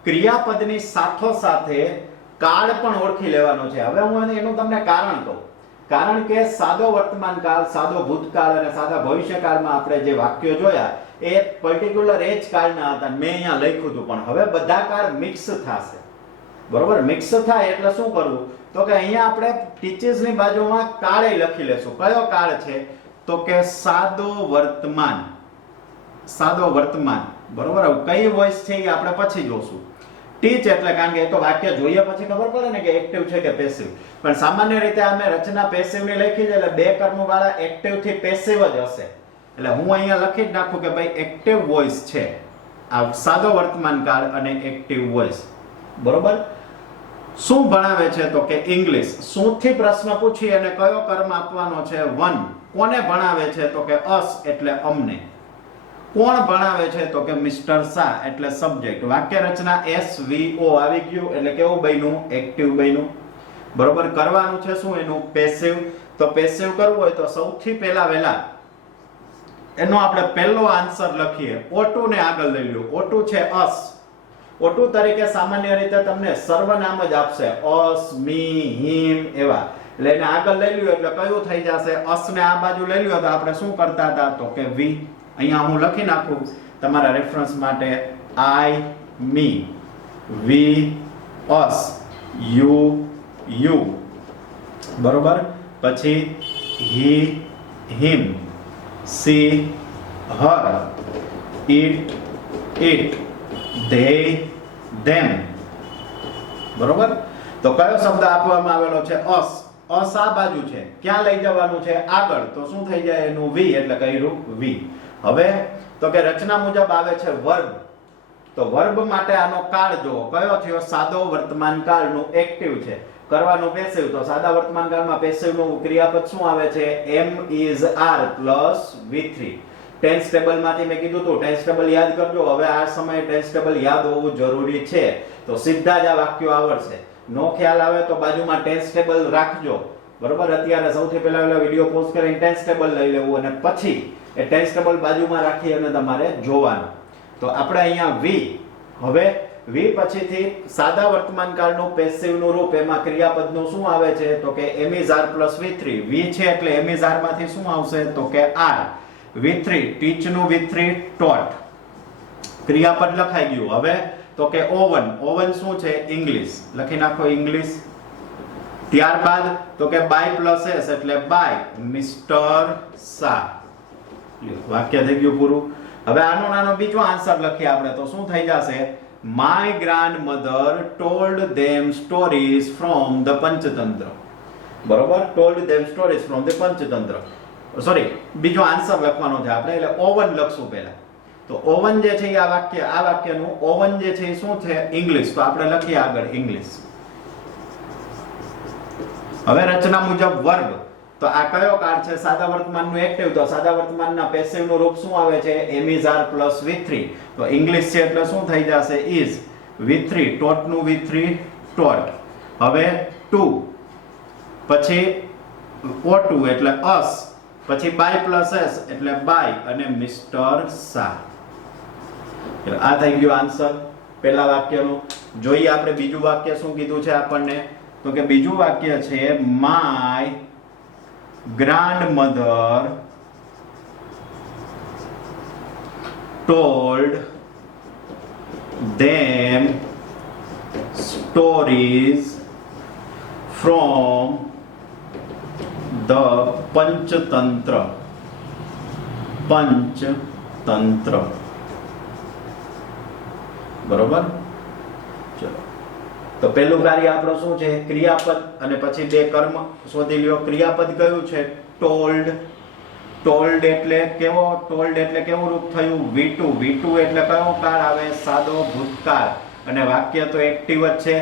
ક્રિયાપદની સાથોસાથે કાળ પણ ઓળખી લેવાનો છે. હવે હું એનું તમને કારણ કહું. કારણ કે સાદો વર્તમાન કાળ, સાદો ભૂતકાળ અને સાદા ભવિષ્યકાળમાં આપણે જે વાક્યો જોયા એ પર્ટિક્યુલર એ જ કાળના હતા. મેં અહીંયા લખ્યું હતું પણ હવે બધા કાળ મિક્સ થશે. બરોબર. મિક્સ થાય એટલે શું કરવું તો કે અહીંયા આપણે ટીચર્સની બાજુમાં કાળે લખી લેશું. કયો કાળ છે તો કે સાદો વર્તમાન. સાદો વર્તમાન. બરોબર. કઈ વોઇસ છે એ આપણે પછી જોશું. ટીચ એટલે કારણ કે એ તો વાક્ય જોઈએ પછી ખબર પડે ને કે એક્ટિવ છે કે પેસિવ. પણ સામાન્ય રીતે અમે રચના પેસિવ ની લખી છે એટલે બે કર્મ વાળા એક્ટિવ થી પેસિવ જ હશે. એટલે હું અહીંયા લખી જ નાખું કે ભાઈ એક્ટિવ વોઇસ છે. આ સાદો વર્તમાન કાળ અને એક્ટિવ વોઇસ. બરોબર. શું ભણાવે છે તો કે ઇંગ્લિશ. શું થી પ્રશ્ન પૂછી અને કયો કર્મ આપવાનો છે વન. કોને ભણાવે છે તો કે અસ એટલે અમને. કોણ ભણાવે છે તો કે મિસ્ટર શાહ એટલે સબ્જેક્ટ. વાક્ય રચના SVO આવી ગયું એટલે કેવું બન્યું એક્ટિવ બન્યું. બરોબર. કરવાનું છે શું એનું પેસિવ. તો પેસિવ કરવું હોય તો સૌથી પહેલા એનો આપણે પહેલો આન્સર લખીએ. O2 ને આગળ લઈ લો. O2 છે અસ. O2 તરીકે સામાન્ય રીતે તમને સર્વનામ જ આપશે. અસ, મી, હિમ એવા. એટલે એને આગળ લઈ લ્યો એટલે કયું થઈ જશે? અસ ને આ બાજુ લઈ લ્યો તો આપણે શું કરતા હતા? તો કે વી. અહીંયા હું લખી નાખું તમારા રેફરન્સ માટે. I, me, we, us, you, you. બરોબર. પછી he, him, she, her, it, it, they, them. બરોબર. તો કયો શબ્દ આપવામાં આવેલો છે? અસ. અસ આ બાજુ છે. ક્યાં લઈ જવાનું છે? આગળ. તો શું થઈ જાય એનું? વી. એટલે કર્યું વી. હવે તો કે રચના મુજબ આવે છે વર્બ. તો વર્બ માટે આનો કાળ જુઓ. કયો થયો? સાદો વર્તમાન કાળનું એક્ટિવ છે. કરવાનું પેસિવ. તો સાદા વર્તમાન કાળમાં પેસિવ નું ક્રિયાપદ શું આવે છે? Am is are plus V3. Tense table માંથી મેં કીધું તો ટેન્સ ટેબલ યાદ કરજો. હવે આ સમયે ટેન્સ ટેબલ યાદ હોવું જરૂરી છે. તો સીધા જ આ વાક્યો આવડશે. નો ખ્યાલ આવે તો બાજુમાં ટેન્સ ટેબલ રાખજો. બરોબર. અત્યારે સૌથી પહેલા વિડિયો પોઝ કરીને ટેન્સ ટેબલ લઈ લેવું અને પછી એ ટેન્સ ટેબલ બાજુમાં રાખી અને તમારે જોવાનું. તો આપણે અહીંયા વી. હવે વી પછીથી સાદા વર્તમાન કાળનું પેસિવનું રૂપ. એમાં ક્રિયાપદનું શું આવે છે? તો કે એમ ઇઝ આર પ્લસ V3. વી છે એટલે એમ ઇઝ આર માંથી શું આવશે? તો કે આર. V3 ટીચ નું V3 ટોટ. ક્રિયાપદ લખાઈ ગયું. હવે તો કે ઓવન. ઓવન શું છે? ઇંગ્લિશ. લખી નાખો ઇંગ્લિશ. ત્યારબાદ તો કે બાય પ્લસ એસ એટલે બાય મિસ્ટર શાહ. વાક્ય થઈ ગયું પૂરું. હવે આનો નાનો બીજો આન્સર લખીએ આપણે તો શું થઈ જશે? My grandmother told them stories from the Panchatantra. બરોબર. Told them stories from the Panchatantra. Sorry, બીજો આન્સર લખવાનો છે આપણે. એટલે ઓવન લખશું પહેલા. તો ઓવન જે છે આ વાક્યનું ઓવન જે છે શું છે? ઇંગ્લિશ. તો આપણે લખીએ આગળ ઇંગ્લિશ. હવે રચના મુજબ વર્બ. તો આ કયો કાળ છે? સાદા વર્તમાનનું એક્ટિવ. તો સાદા વર્તમાનના પેસિવનું રૂપ શું આવે છે? Am is are plus V3. તો ઇંગ્લિશ છે એટલે શું થઈ જશે? ઇઝ. V3 ટોટ નું V3 ટોટ. હવે ટુ પછી O2 એટલે અસ. પછી બાય પ્લસ એસ એટલે બાય અને મિસ્ટર શાહ. આ થઈ ગયો આન્સર પહેલા વાક્યનું. જોઈએ આપણે બીજું વાક્ય શું કીધું છે આપણને. તો કે બીજું વાક્ય છે my grandmother told them stories from the Panchatantra. Panchatantra. બરોબર. ચલો. તો પહેલું કાર્ય આપણો શું છે? ક્રિયાપદ અને પછી બે કર્મ શોધી લ્યો. ક્રિયાપદ કયું છે? ટોલ્ડ. ટોલ્ડ એટલે કેવો? ટોલ્ડ એટલે કેવું રૂપ થયું? V2. V2 એટલે કયો કાળ આવે? સાદો ભૂતકાળ. અને વાક્ય તો એક્ટિવ જ છે.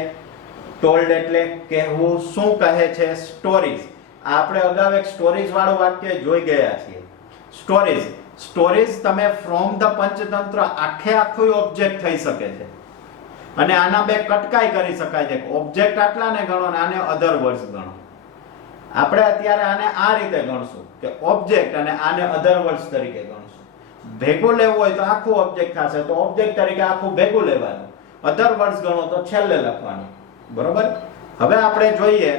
ટોલ્ડ એટલે કહેવું. શું કહે છે? સ્ટોરીઝ. આપણે અગાઉ એક સ્ટોરીઝ વાળું વાક્ય જોઈ ગયા છીએ. સ્ટોરીઝ. સ્ટોરીઝ તમે ફ્રોમ ધ પંચતંત્ર આખે આખું ઓબ્જેક્ટ થઈ શકે છે. અને આના બે કટકાઈ કરી શકાય છે. ઓબ્જેક્ટ આટલા ને ગણો અને આને અધર વર્ડ્સ ગણો. આપણે અત્યારે આને આ રીતે ગણશું કે ઓબ્જેક્ટ અને આને અધર વર્ડ્સ તરીકે ગણશું. ભેગું લેવું હોય તો આખું ઓબ્જેક્ટ થશે. તો ઓબ્જેક્ટ તરીકે આખું ભેગું લેવાનું. અધર વર્ડ્સ ગણો તો છેલ્લે લખવાનું. બરોબર. હવે આપણે જોઈએ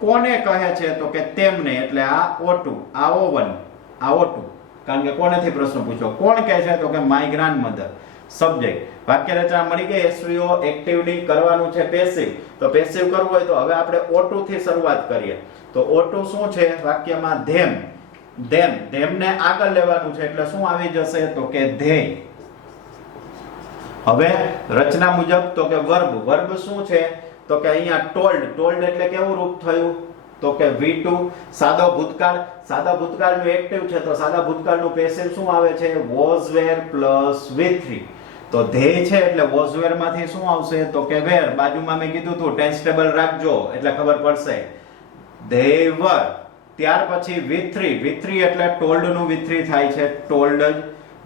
કોને કહે છે? તો કે તેમને. એટલે આ O2, આ O1, આ O2. કારણ કે કોનેથી પ્રશ્ન પૂછ્યો? કોણ કહે છે? તો કે માય ગ્રાન્ડમધર. સબ્જેક્ટ. વાક્ય રચના મળી ગઈ. SVO એક્ટિવલી કરવાનું છે પેસિવ. તો પેસિવ કરવું હોય તો હવે આપણે O2 થી શરૂઆત કરીએ. તો O2 શું છે વાક્યમાં? ધેમ. ધેમ. ધેમને આગળ લેવાનું છે એટલે શું આવી જશે? તો કે ધેય. હવે રચના મુજબ તો કે વર્બ. વર્બ શું છે? તો કે અહીંયા ટોલ્ડ. ટોલ્ડ એટલે કેવું રૂપ થયું? તો કે V2 સાદો ભૂતકાળ. સાદા ભૂતકાળનું એક્ટિવ છે તો સાદા ભૂતકાળનું પેસિવ શું આવે છે? was were plus V3. તો ધેય છે એટલે was were માંથી શું આવશે? તો કે were. બાજુમાં મેં કીધું હતું ટેન્સ ટેબલ રાખજો એટલે ખબર પડશે. they were. ત્યાર પછી V3. V3 એટલે told નું V3 થાય છે. told.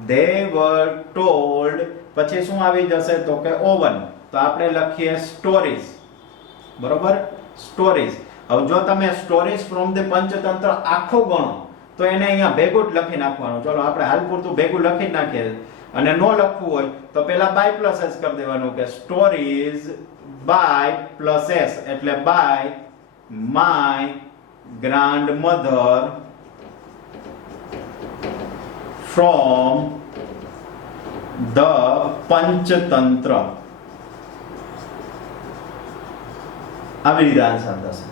they were told. પછી શું આવી જશે? તો કે O1. તો આપણે લખીએ stories. બરોબર. સ્ટોરીઝ. હવે જો તમે સ્ટોરીઝ ફ્રોમ ધ પંચતંત્ર આખો ગણો તો એને અહીંયા ભેગું જ લખી નાખવાનું. ચલો આપણે હાલ પૂરતું ભેગું લખી જ નાખીએ, અને નો લખવું હોય તો પેલા બાય પ્લસ એસ કરી દેવાનું કે સ્ટોરીઝ બાય પ્લસ એસ એટલે by my grandmother from the Panchatantra. આવી રીતે આન્સર થશે.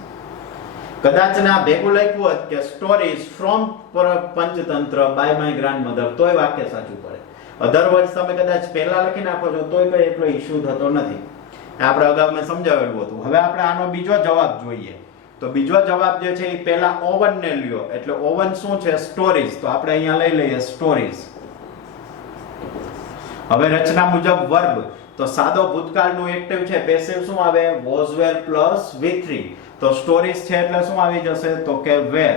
કદાચ ના ભેગું લખ્યું હોત કે stories from Panchatantra by my grandmother તોય વાક્ય સાચું પડે. અધરવાઇઝ તમે કદાચ પહેલા લખી નાખો છો તોય કઈ એટલો ઇશ્યુ થતો નથી. આપણે અગાઉ મેં સમજાવેલું હતું. હવે આપણે આનો બીજો જવાબ જોઈએ. તો બીજો જવાબ જે છે એ પહેલા ઓવન ને લ્યો. એટલે ઓવન શું છે? સ્ટોરીઝ. તો આપણે અહીંયા લઈ લઈએ સ્ટોરીઝ. હવે રચના મુજબ વર્બ. તો સાદો ભૂતકાળનું એક્ટિવ છે, પેસિવ શું આવે? Was were plus V3. તો સ્ટોરીઝ છે એટલે શું આવી જશે? તો કે વેર,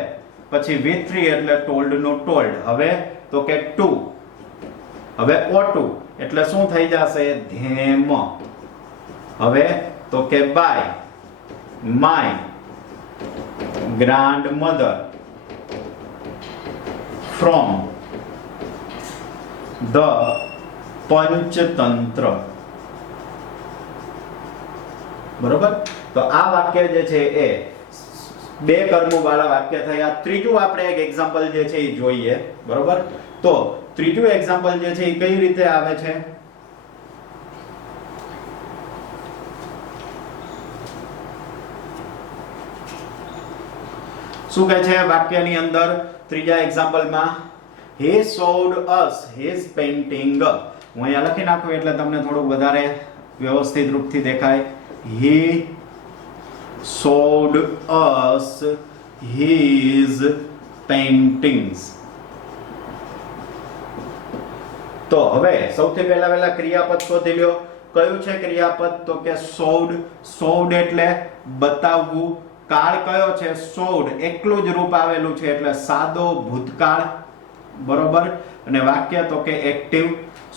પછી V3 એટલે ટોલ્ડ નું ટોલ્ડ. હવે તો કે ટુ. હવે O2 એટલે શું થઈ જશે? ધેમ. હવે તો કે by my grandmother from the Panchatantra. બરોબર. તો આ વાક્ય જે છે એ બે કર્મો વાળા વાક્ય થયા. ત્રીજું આપણે એક એક્ઝામ્પલ જે છે એ જોઈએ. બરોબર. તો ત્રીજું એક્ઝામ્પલ જે છે એ કઈ રીતે આવે છે? શું કહે છે વાક્યની અંદર ત્રીજા એક્ઝામ્પલમાં? he showed us his painting. હું અહીંયા લખી નાખું એટલે તમને થોડું વધારે વ્યવસ્થિત રૂપથી દેખાય. he showed us his paintings. તો હવે સૌથી પહેલા ક્રિયાપદ શોધી લ્યો. કયું છે ક્રિયાપદ? તો કે showed. showed એટલે બતાવવું. કાળ કયો છે? showed. એકલું જ રૂપ આવેલું છે એટલે સાદો ભૂતકાળ. બરોબર. અને વાક્ય તો કે એક્ટિવ.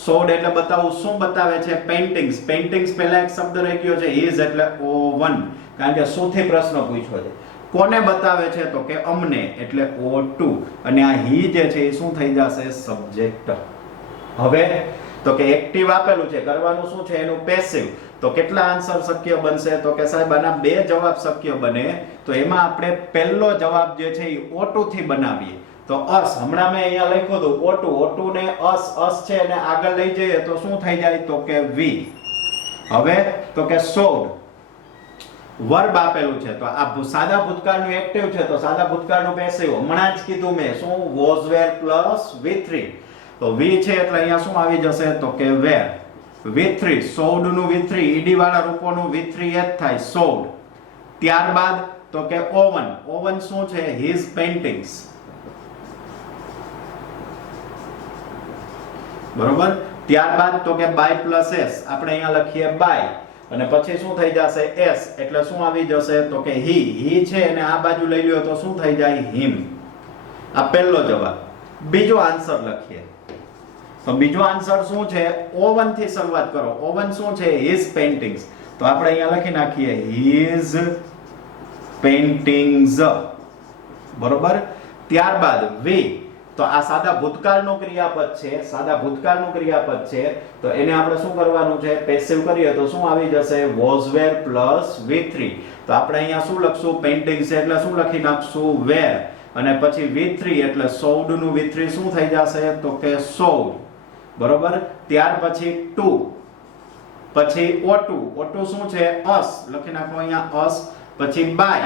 showed એટલે બતાવવું. શું બતાવે છે? પેઇન્ટિંગ્સ. પેઇન્ટિંગ્સ પહેલા એક શબ્દ રહી ગયો છે his એટલે O1, કારણ કે શું થી પ્રશ્ન પૂછ્યો છે. કોને બતાવે છે? તો કે અમને એટલે O2. અને આ he જે છે એ શું થઈ જશે? સબ્જેક્ટ. હવે તો કે એક્ટિવ આપેલું છે, કરવાનું શું છે? એનું પેસિવ. તો કેટલા આન્સર શક્ય બનશે? તો કે સાહેબ આના બે જવાબ શક્ય બને. તો એમાં આપણે પહેલો જવાબ જે છે એ O2 થી બનાવીએ. તો અસ હમણાં મેં અહીંયા લખ્યું હતું O2. O2 ને અસ છે અને આગળ લઈ જઈએ તો શું થઈ જાય? તો કે V. હવે તો કે showed વર્બ આપેલું છે. તો આ સાદા ભૂતકાળનું એક્ટિવ છે તો સાદા ભૂતકાળનું પેસિવ. હમણાં જ કીધું મેં શું? was were plus V3. તો V છે એટલે અહીંયા શું આવી જશે? તો કે were. V3 showed નું V3 ઈડી વાળા રૂપોનું V3 એ જ થાય showed. ત્યારબાદ તો કે ઓવન. ઓવન શું છે? his paintings. બરોબર. ત્યારબાદ તો કે બાય પ્લસ એસ. આપણે અહીંયા લખીએ બાય અને પછી શું થઈ જશે? એસ એટલે શું આવી જશે? તો કે he છે અને આ બાજુ લઈ લ્યો તો શું થઈ જાય? him. આ પહેલો જવાબ. બીજો આન્સર લખીએ. તો બીજો આન્સર શું છે? O1 થી શરૂઆત કરો. O1 શું છે? his paintings. તો આપણે અહીંયા લખી નાખીએ his paintings. બરોબર. ત્યારબાદ V. તો આ સાદા ભૂતકાળનું ક્રિયાપદ છે. સાદા ભૂતકાળનું ક્રિયાપદ છે તો એને આપણે શું કરવાનું છે? પેસિવ કરીએ તો શું આવી જશે? was were plus V3. તો આપણે અહીંયા શું લખશું? પેઇન્ટિંગ્સ એટલે શું લખી નાખશું? were. અને પછી V3 એટલે showed નું V3 શું થઈ જશે? તો કે showed. બરોબર. ત્યાર પછી 2, પછી O2. O2 શું છે? us. લખી નાખો અહીંયા us. પછી by,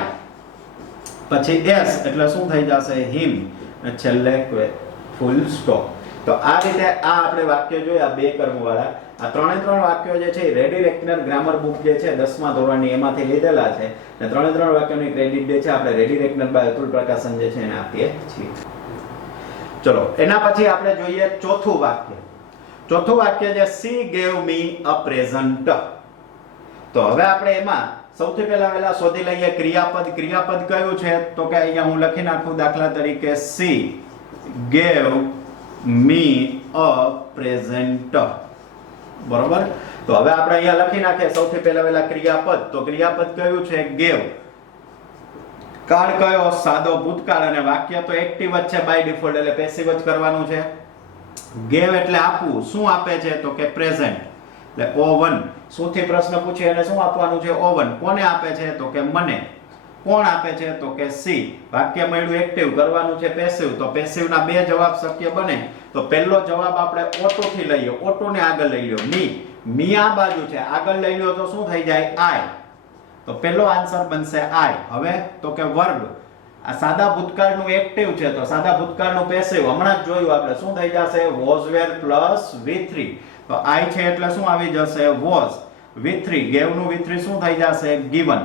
પછી s એટલે શું થઈ જશે? him. છેલ્લે ફૂલ સ્ટોપ. તો આ રીતે આ આપણે વાક્ય જોયા બે કર્મ વાળા. આ ત્રણ વાક્યો જે છે રેડી રેકનર ગ્રામર બુક જે છે 10મા ધોરણની એમાંથી લીધેલા છે. અને ત્રણ વાક્યોની ક્રેડિટ જે છે આપણે રેડી રેકનર બાય અતુલ પ્રકાશન જે છે એને આપીએ છીએ. ચલો એના પછી આપણે જોઈએ ચોથું વાક્ય. ચોથું વાક્ય છે she gave me a present. તો હવે આપણે એમાં સૌથી પહેલા શોધી લઈએ ક્રિયાપદ. ક્રિયાપદ કયું છે? તો કે અહીંયા હું લખી નાખું દાખલા તરીકે she gave me a present. બરોબર. તો હવે આપણે અહીંયા લખી નાખીએ સૌથી પહેલા ક્રિયાપદ. તો ક્રિયાપદ કયું છે? gave. કાળ કયો? સાદો ભૂતકાળ. અને વાક્ય તો એક્ટિવ જ છે બાય ડિફોલ્ટ, એટલે પેસિવ જ કરવાનું છે. ગેવ એટલે આપવું. શું આપે છે? તો કે પ્રેઝન્ટ. એટલે O1. શુંથી પ્રશ્ન પૂછે અને શું આપવાનું છે? O1. કોને આપે છે? તો કે મને. કોણ આપે છે? તો કે સી. વાક્ય મળ્યું એક્ટિવ, કરવાનું છે પેસિવ. તો પેસિવ ના બે જવાબ શક્ય બને. તો પહેલો જવાબ આપણે O2 થી લઈએ. O2 ને આગળ લઈ લ્યો. મી આ બાજુ છે, આગળ લઈ લ્યો તો શું થઈ જાય? આઈ. તો પહેલો આન્સર બનશે આઈ. હવે તો કે વર્બ. આ સાદા ભૂતકાળનું એક્ટિવ છે, તો સાદા ભૂતકાળનું પેસિવ હમણાં જ જોયું આપણે. શું થઈ જશે? was were plus V3. તો આઈ છે એટલે શું આવી જશે? was. V3 gave નું V3 શું થઈ જશે? given.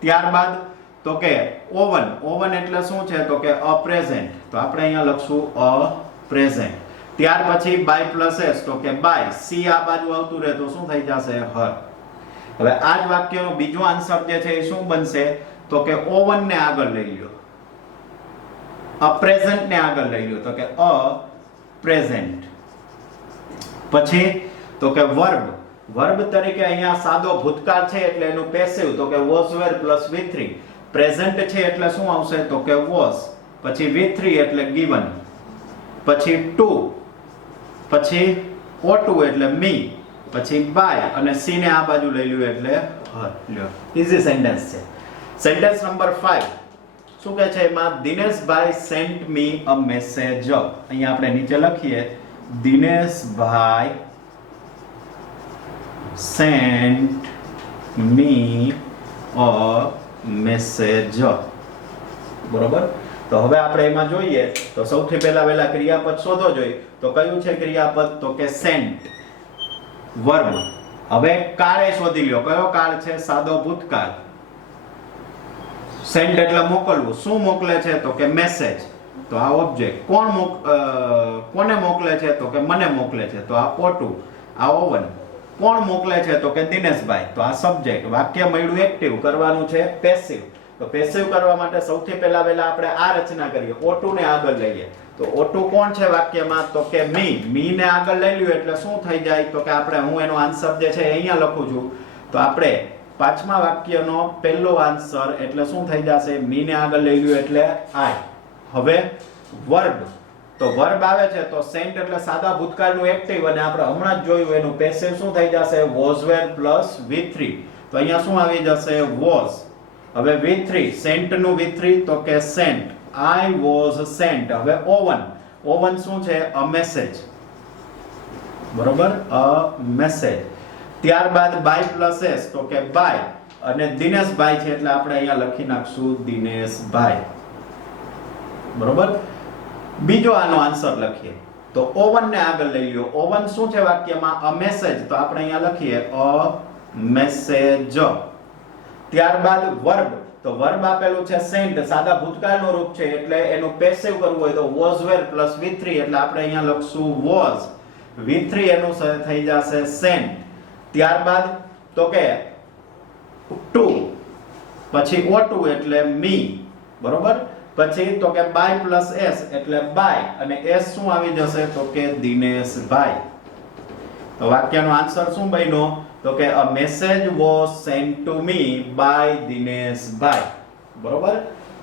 ત્યારબાદ તો કે O1 એટલે શું છે? તો કે a present. તો આપણે અહીંયા લખશું a present. ત્યાર પછી by પ્લસ s, તો કે by. c આ બાજુ આવતું રહે તો શું થઈ જશે? her. હવે આ જ વાક્યનો બીજો આન્સર જે છે એ શું બનશે? તો કે O1 ને આગળ લઈ લ્યો, a present ને આગળ લઈ લ્યો, તો કે a present. પછી તો કે વર્બ તરીકે અહીંયા સાદો ભૂતકાળ છે એટલે એનું પેસિવ, તો કે was were plus V3. Present છે એટલે શું આવશે? તો કે was. પછી V3 એટલે given. પછી to, પછી O2 એટલે me, પછી by અને c ને આ બાજુ લઈ લ્યો એટલે her. લ્યો, ઈઝી સેન્ટેન્સ છે. સેન્ટેન્સ નંબર 5 શું કહે છે એમાં? Dineshbhai sent me a message. અહીંયા આપણે નીચે લખીએ Dineshbhai sent me a message. બરોબર. તો હવે આપણે એમાં જોઈએ તો સૌથી પહેલા ક્રિયાપદ શોધો જોઈએ. તો કયું છે ક્રિયાપદ? તો કે sent. વર્બ. હવે કાળ શોધી લ્યો. કયો કાળ છે? સાદો ભૂતકાળ. sent એટલે મોકલવું. શું મોકલે છે? તો કે મેસેજ. તો આ ઓબ્જેક્ટ. કોને મોકલે છે? તો કે મને મોકલે છે. તો આ O2. આ O1. કોણ મોકલે છે? તો કે દિનેશભાઈ. તો આ સબ્જેક્ટ. વાક્ય મળ્યું એક્ટિવ, કરવાનું છે પેસિવ. તો પેસિવ કરવા માટે સૌથી પહેલા આપણે આ રચના કરીએ. O2 ને આગળ લઈએ. તો O2 કોણ છે વાક્યમાં? તો કે મી ને આગળ લઈ લ્યો એટલે શું થઈ જાય? તો કે હું એનો આન્સર જે છે અહીંયા લખું છું. તો આપણે પાંચમા વાક્યનો પહેલો આન્સર એટલે શું થઈ જશે? મી ને આગળ લઈ લ્યો એટલે આઈ. હવે વર્બ. તો વર્બ આવે છે તો સેન્ટ એટલે સાદા ભૂતકાળનું એક્ટિવ, અને આપણે હમણાં જ જોયું એનું પેસિવ શું થઈ જશે? was were plus V3. તો અહીંયા શું આવી જશે? was. હવે V3 sent નું V3 તો કે sent. I was sent. હવે O1 શું છે? a message. બરોબર, a message. ત્યારબાદ by પ્લસ s તો કે by, અને દિનેશભાઈ છે એટલે આપણે અહીંયા લખી નાખશું દિનેશભાઈ. બરોબર. બીજો આનો આન્સર લખીએ તો O1 ને આગળ લઈ લ્યો. O1 શું છે વાક્યમાં? a message. તો આપણે અહીંયા લખીએ a message. ત્યારબાદ વર્બ. તો વર્બ આપેલું છે sent, સાદા ભૂતકાળનું રૂપ છે એટલે એનું પેસિવ કરવું હોય તો was were પ્લસ V3 એટલે આપણે અહીંયા લખશું was. V3 એનું થઈ જશે sent. ત્યારબાદ તો કે to, પછી O2 એટલે me. બરોબર. પછી તો કે by પ્લસ s એટલે by, અને s શું આવી જશે? તો કે દિનેશભાઈ. તો વાક્યનો આન્સર શું બન્યો? તો કે a message was sent to me by Dineshbhai. બરોબર.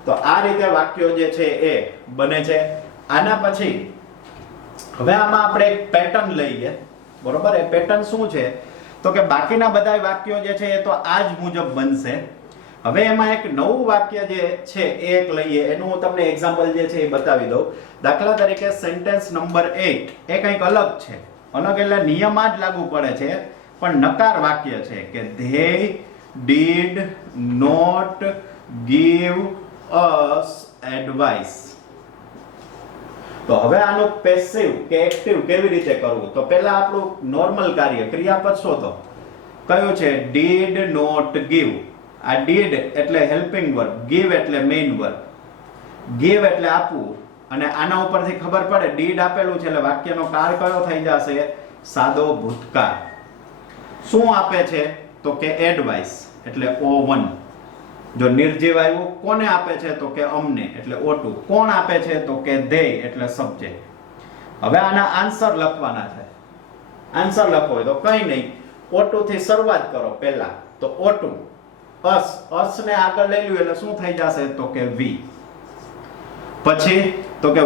તો આ રીતે વાક્યો જે છે એ બને છે. આના પછી હવે આમાં આપણે એક પેટર્ન લઈએ. બરોબર. એ પેટર્ન શું છે? તો કે બાકીના બધા વાક્યો જે છે એ તો આ જ મુજબ બનશે. હવે એમાં એક નવું વાક્ય જે છે એ એક લઈએ. એનું હું તમને એક્ઝામ્પલ જે છે એ બતાવી દઉં. દાખલા તરીકે સેન્ટેન્સ નંબર 8 એ કંઈક અલગ છે. અલગ એટલે નિયમ જ લાગુ પડે છે, પણ નકાર વાક્ય છે કે they did not give us advice. તો હવે આનું પેસિવ કે એક્ટિવ કેવી રીતે કરવું? તો પહેલા આપણું નોર્મલ કાર્ય ક્રિયાપદ શોધો. કયું છે? did not give. આ did એટલે હેલ્પિંગ વર્બ, give એટલે મેઇન વર્બ. give એટલે આપવું, અને આના ઉપરથી ખબર પડે did આપેલું છે એટલે વાક્યનો કાળ કયો થઈ જશે? સાદો ભૂતકાળ. શું આપે છે? તો કે એડવાઇસ એટલે O1. જો નિર્જીવ આવ્યું, કોને આપે છે? તો કે અમને એટલે O2. કોણ આપે છે? તો કે they એટલે સબ્જેક્ટ. હવે આના આન્સર લખવાના છે. આન્સર લખવો હોય તો કંઈ નહીં, O2 થી શરૂઆત કરો પહેલા. તો O2 અસ ને આગળ લઈ લ્યું એટલે શું થઈ જશે તો કે વી. પછી તો કે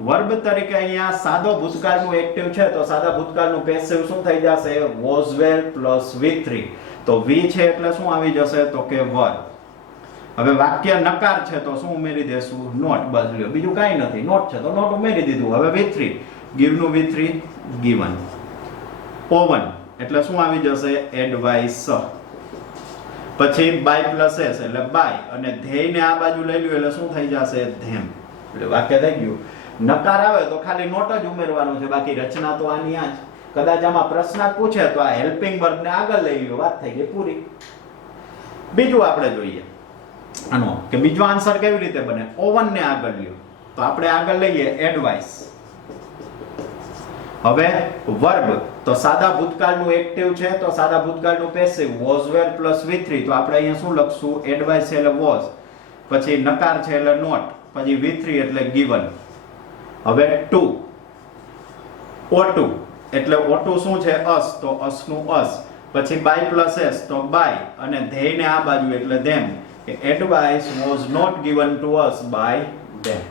વર્બ તરીકે અહીંયા સાદો ભૂતકાળનું એક્ટિવ છે તો સાદા ભૂતકાળનું પેસિવ શું થઈ જશે વોઝ વેર પ્લસ V3. તો વી છે એટલે શું આવી જશે તો કે વર. હવે વાક્ય નકાર છે તો શું ઉમેરી દેશું નોટ. બદલ્યો બીજું કાંઈ નથી, નોટ છે તો નોટ ઉમેરી દીધું. હવે V3 give નું V3 given. ઓવન એટલે શું આવી જશે એડવાઇસ. પછી બાય પ્લસ એસ એટલે બાય અને ધ્યેયને આ બાજુ લઈ લ્યો એટલે શું થઈ જશે ધેમ. એટલે વાક્ય થઈ ગયું. નકાર આવે તો ખાલી નોટ જ ઉમેરવાનો છે, બાકી રચના તો આની આ જ. કદાચ આમાં પ્રશ્નાર્થ પૂછે તો આ હેલ્પિંગ વર્બને આગળ લઈ લ્યો, વાત થઈ ગઈ પૂરી. બીજું આપણે જોઈએ આનો કે બીજો આન્સર કેવી રીતે બને. ઓવન ને આગળ લ્યો તો આપણે આગળ લઈએ એડવાઇસ. હવે વર્બ તો સાદા ભૂતકાળનું એક્ટિવ છે તો સાદા ભૂતકાળનું passive was were plus V3. તો આપણે અહીંયા શું લખશું એડવાઇસ એટલે વોઝ, પછી નકાર છે એટલે નોટ, પછી V3 એટલે given. હવે ટુ O2 એટલે O2 શું છે અસ તો અસ નું અસ, પછી બાય પ્લસ એસ તો બાય અને ધ્યેયને આ બાજુ એટલે them. Advice was not given to us by them.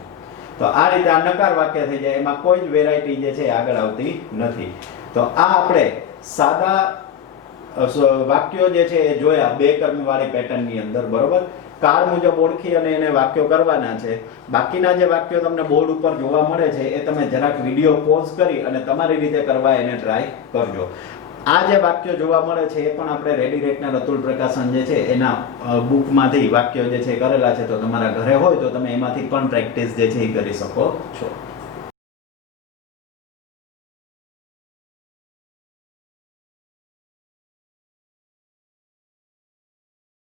તો આ રીતે આ નકાર વાક્ય થઈ જાય, એમાં કોઈ જ વેરાયટી જે છે આગળ આવતી નથી. તો આ આપણે સાદા વાક્યો જે છે એ જોયા બે કર્મ વાળી પેટર્ન ની અંદર, બરોબર. કાળ મુજબ ઓળખી અને એને વાક્યો કરવાના છે. બાકીના જે વાક્યો તમને બોર્ડ ઉપર જોવા મળે છે એ તમે જરાક વિડીયો પોઝ કરી અને તમારી રીતે કરવા એને ટ્રાય કરજો. આ જે વાક્યો જોવા મળે છે એ પણ આપણે રેડી રેટના રતુલ પ્રકાશન જે છે એના બુકમાંથી વાક્યો જે છે કરેલા છે, તો તમારા ઘરે હોય તો તમે એમાંથી પણ પ્રેક્ટિસ જે છે એ કરી શકો છો.